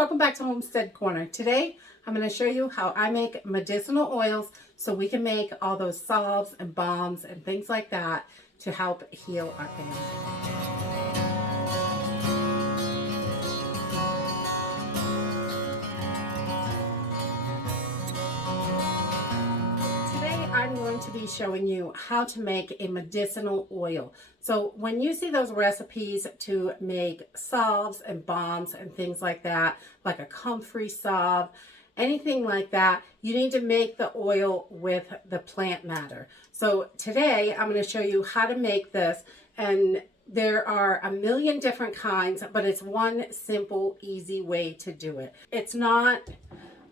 welcome back to Homestead Corner. Today I'm going to show you how I make medicinal oils so we can make all those salves and balms and things like that to help heal our family. I'm going to be showing you how to make a medicinal oil. So when you see those recipes to make salves and balms and things like that, like a comfrey salve, anything like that, you need to make the oil with the plant matter. So today I'm going to show you how to make this, and there are a million different kinds, but it's one simple, easy way to do it. It's not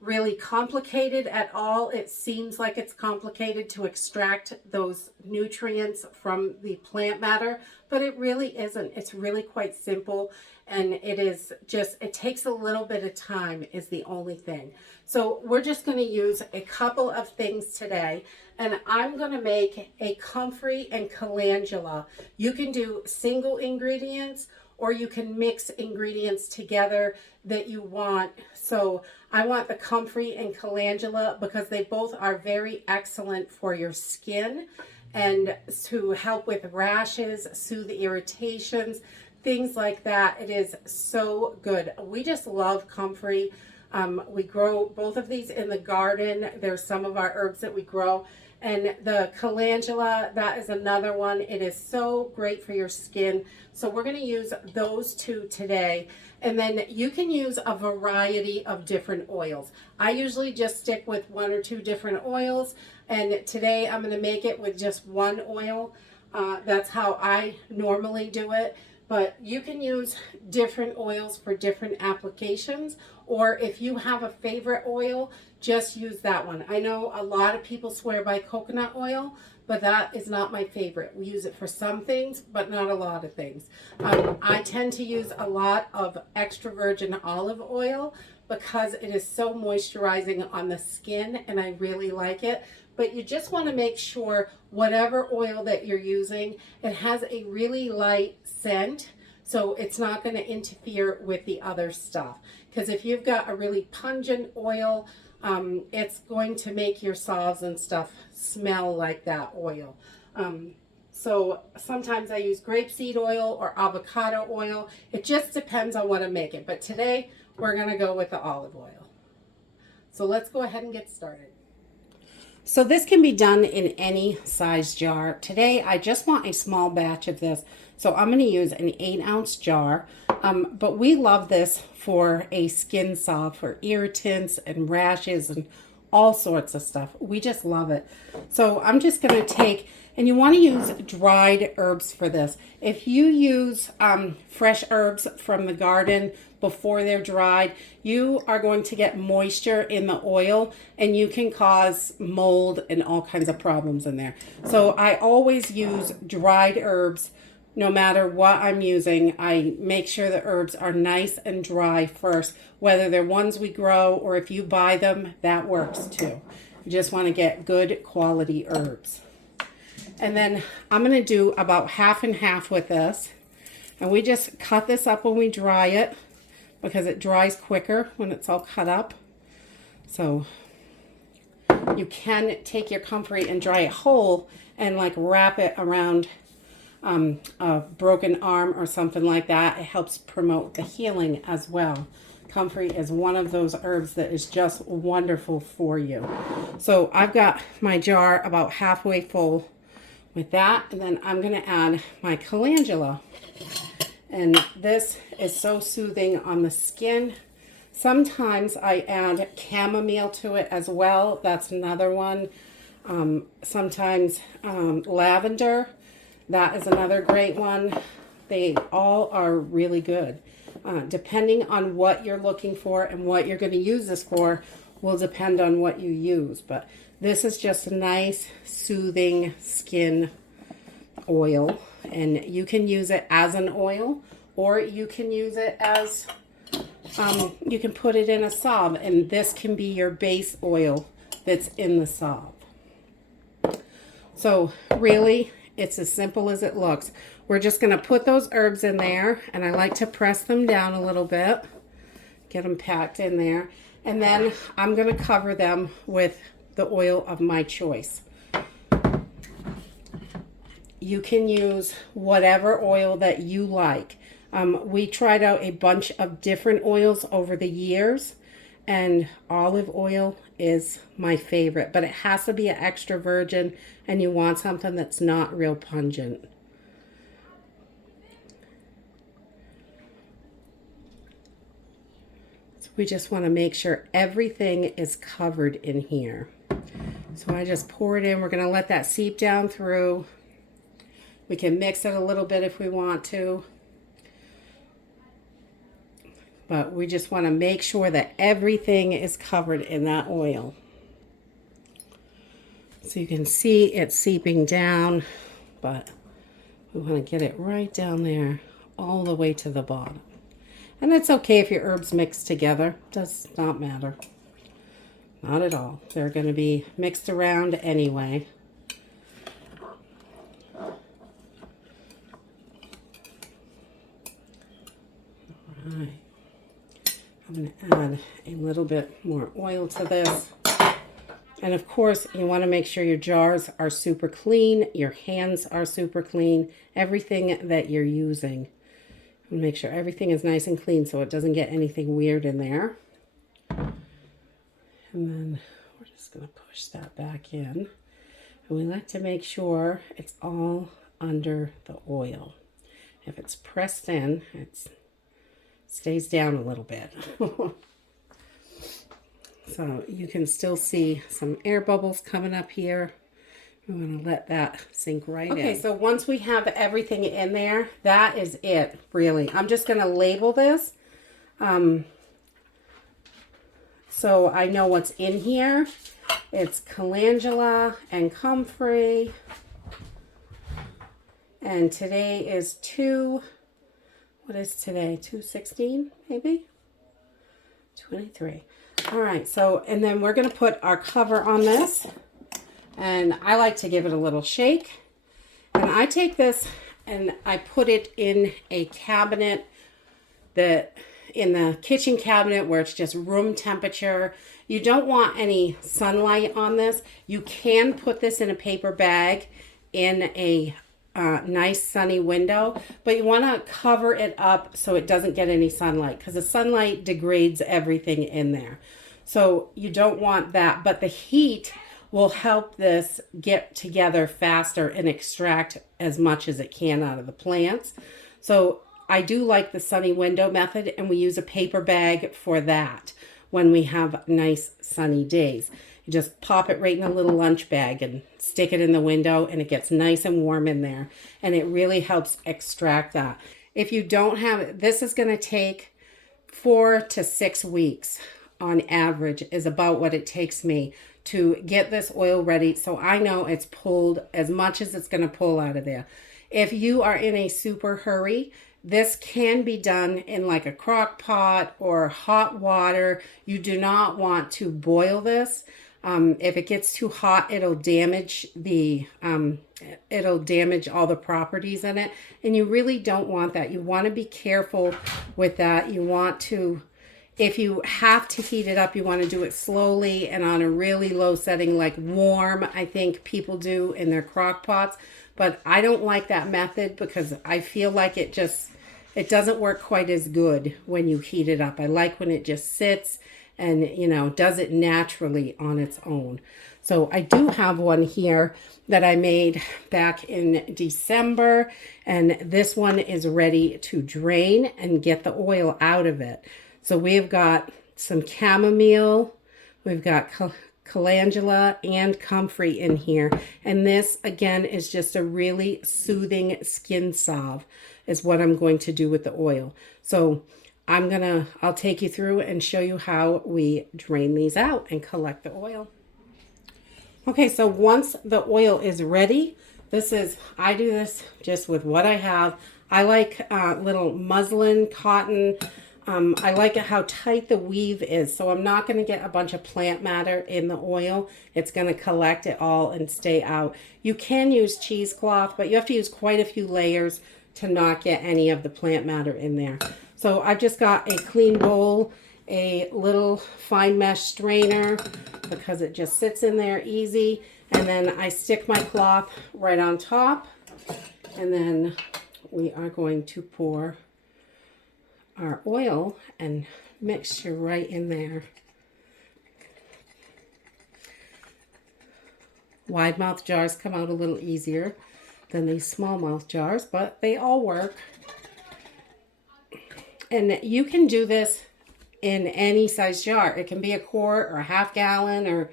really complicated at all. It seems like it's complicated to extract those nutrients from the plant matter, but it really isn't. It's really quite simple, and it takes a little bit of time is the only thing. So we're just going to use a couple of things today, and I'm going to make a comfrey and calendula. You can do single ingredients, or you can mix ingredients together that you want. So I want the comfrey and calendula because they both are very excellent for your skin and to help with rashes, soothe irritations, things like that. It is so good. We just love comfrey. We grow both of these in the garden. There's some of our herbs that we grow. And the calendula, that is another one. It is so great for your skin. So we're going to use those two today. And then you can use a variety of different oils. I usually just stick with one or two different oils. And today I'm going to make it with just one oil. That's how I normally do it. But you can use different oils for different applications, or if you have a favorite oil, just use that one. I know a lot of people swear by coconut oil, but that is not my favorite. We use it for some things, but not a lot of things. I tend to use a lot of extra virgin olive oil because it is so moisturizing on the skin, and I really like it. But you just want to make sure whatever oil that you're using, it has a really light scent, so it's not going to interfere with the other stuff. Because if you've got a really pungent oil, it's going to make your salves and stuff smell like that oil. So sometimes I use grapeseed oil or avocado oil. It just depends on what I'm making. But today we're going to go with the olive oil. So let's go ahead and get started. So this can be done in any size jar. Today I just want a small batch of this. So I'm going to use an 8-ounce jar. But we love this for a skin salve for irritants and rashes and all sorts of stuff. We just love it. So I'm just going to take, and you want to use dried herbs for this. If you use fresh herbs from the garden before they're dried, you are going to get moisture in the oil, and you can cause mold and all kinds of problems in there. So I always use dried herbs. No matter what I'm using, I make sure the herbs are nice and dry first, whether they're ones we grow or if you buy them, that works too. You just want to get good quality herbs. And then I'm going to do about half and half with this. And we just cut this up when we dry it because it dries quicker when it's all cut up. So you can take your comfrey and dry it whole and like wrap it around a broken arm or something like that. It helps promote the healing as well. Comfrey is one of those herbs that is just wonderful for you. So I've got my jar about halfway full with that, and then I'm going to add my calendula. And this is so soothing on the skin. Sometimes I add chamomile to it as well. That's another one. Sometimes lavender. That is another great one. They all are really good. Depending on what you're looking for and what you're going to use this for will depend on what you use. But this is just a nice, soothing skin oil. And you can use it as an oil, or you can use it as, you can put it in a salve. And this can be your base oil that's in the salve. So really, it's as simple as it looks. We're just going to put those herbs in there, and I like to press them down a little bit get them packed in there. And then I'm going to cover them with the oil of my choice. You can use whatever oil that you like. We tried out a bunch of different oils over the years, and olive oil is my favorite, but it has to be an extra virgin, and you want something that's not real pungent. So we just want to make sure everything is covered in here. So I just pour it in. We're going to let that seep down through. We can mix it a little bit if we want to. But we just want to make sure that everything is covered in that oil. So you can see it seeping down, but we want to get it right down there, all the way to the bottom. And it's okay if your herbs mix together. Does not matter. Not at all. They're going to be mixed around anyway. All right. I'm going to add a little bit more oil to this. And of course, you want to make sure your jars are super clean, your hands are super clean, everything that you're using. Make sure everything is nice and clean so it doesn't get anything weird in there. And then we're just going to push that back in. And we like to make sure it's all under the oil. If it's pressed in, it stays down a little bit. So you can still see some air bubbles coming up here. I'm going to let that sink right in. Okay, so once we have everything in there, that is it, really. I'm just going to label this so I know what's in here. It's calendula and comfrey. And today is what is today? 2/16, maybe? 23. All right, so, and then we're going to put our cover on this. And I like to give it a little shake. And I take this and I put it in a cabinet in the kitchen cabinet where it's just room temperature. You don't want any sunlight on this. You can put this in a paper bag in a nice sunny window, but you want to cover it up so it doesn't get any sunlight, because the sunlight degrades everything in there. So you don't want that, but the heat will help this get together faster and extract as much as it can out of the plants. So I do like the sunny window method, and we use a paper bag for that when we have nice sunny days. You just pop it right in a little lunch bag and stick it in the window, and it gets nice and warm in there, and it really helps extract that. If you don't have it, this is going to take 4 to 6 weeks on average is about what it takes me to get this oil ready, so I know it's pulled as much as it's going to pull out of there. If you are in a super hurry, this can be done in like a crock pot or hot water. You do not want to boil this. If it gets too hot, it'll damage all the properties in it, and you really don't want that. You want to be careful with that. You want to, if you have to heat it up, you want to do it slowly and on a really low setting, like warm, I think people do in their crock pots. But I don't like that method because I feel like it doesn't work quite as good when you heat it up. I like when it just sits and, does it naturally on its own. So I do have one here that I made back in December, and this one is ready to drain and get the oil out of it. So we've got some chamomile, we've got calendula and comfrey in here. And this, again, is just a really soothing skin salve is what I'm going to do with the oil. So I'll take you through and show you how we drain these out and collect the oil. Okay, so once the oil is ready, I do this just with what I have. I like little muslin, cotton. I like how tight the weave is, so I'm not going to get a bunch of plant matter in the oil. It's going to collect it all and stay out. You can use cheesecloth, but you have to use quite a few layers to not get any of the plant matter in there. So I've just got a clean bowl, a little fine mesh strainer because it just sits in there easy. And then I stick my cloth right on top. And then we are going to pour our oil and mixture right in there. Wide mouth jars come out a little easier than these small mouth jars, but they all work. And you can do this in any size jar. It can be a quart or a half gallon, or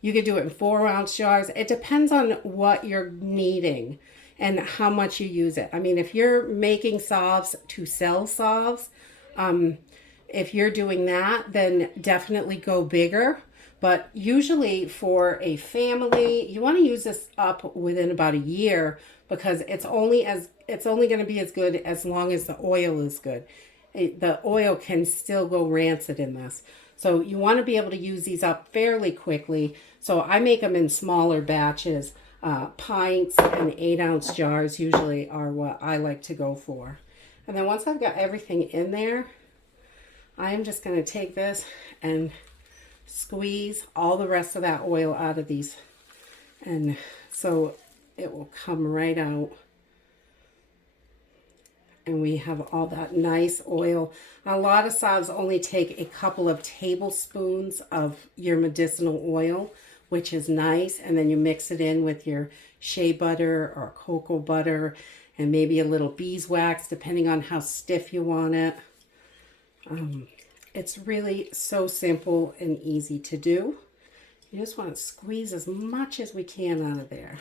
you could do it in 4-ounce jars. It depends on what you're needing and how much you use it. I mean, if you're making salves to sell salves, if you're doing that, then definitely go bigger. But usually for a family, you want to use this up within about a year, because it's only going to be as good as long as the oil is good. The oil can still go rancid in this. So you want to be able to use these up fairly quickly. So I make them in smaller batches. Pints and 8-ounce jars usually are what I like to go for. And then once I've got everything in there, I'm just going to take this and squeeze all the rest of that oil out of these, and so it will come right out, and we have all that nice oil. A lot of salves only take a couple of tablespoons of your medicinal oil, which is nice, and then you mix it in with your shea butter or cocoa butter and maybe a little beeswax depending on how stiff you want it. It's really so simple and easy to do. You just want to squeeze as much as we can out of there.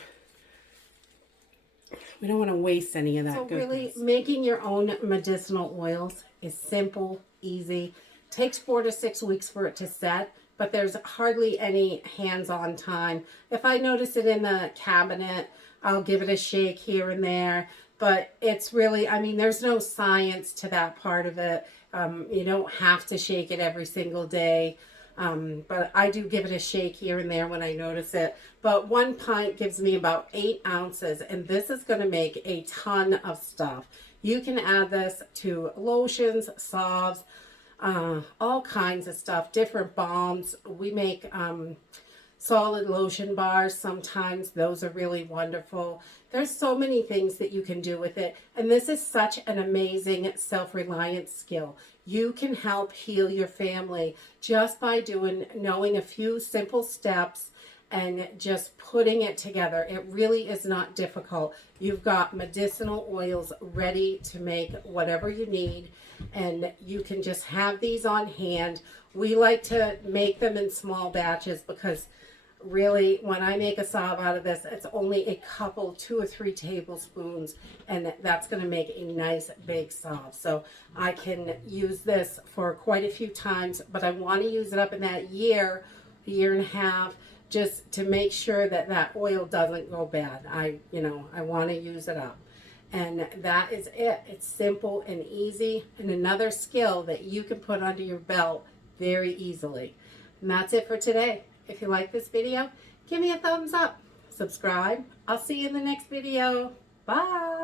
We don't want to waste any of that goodness. Really, making your own medicinal oils is simple, easy. Takes 4 to 6 weeks for it to set, but there's hardly any hands-on time. If I notice it in the cabinet, I'll give it a shake here and there. But it's really, I mean, there's no science to that part of it. You don't have to shake it every single day. But I do give it a shake here and there when I notice it. But 1 pint gives me about 8 ounces, and this is going to make a ton of stuff. You can add this to lotions, salves, all kinds of stuff, different balms. We make solid lotion bars sometimes. Those are really wonderful. There's so many things that you can do with it. And this is such an amazing self-reliance skill. You can help heal your family just by knowing a few simple steps and just putting it together. It really is not difficult. You've got medicinal oils ready to make whatever you need, and you can just have these on hand. We like to make them in small batches because really, when I make a salve out of this, it's only a couple, 2 or 3 tablespoons, and that's going to make a nice big salve. So I can use this for quite a few times, but I want to use it up in that year and a half, just to make sure that that oil doesn't go bad. I want to use it up. And that is it. It's simple and easy, and another skill that you can put under your belt very easily. And that's it for today. If you like this video, give me a thumbs up. Subscribe. I'll see you in the next video. Bye.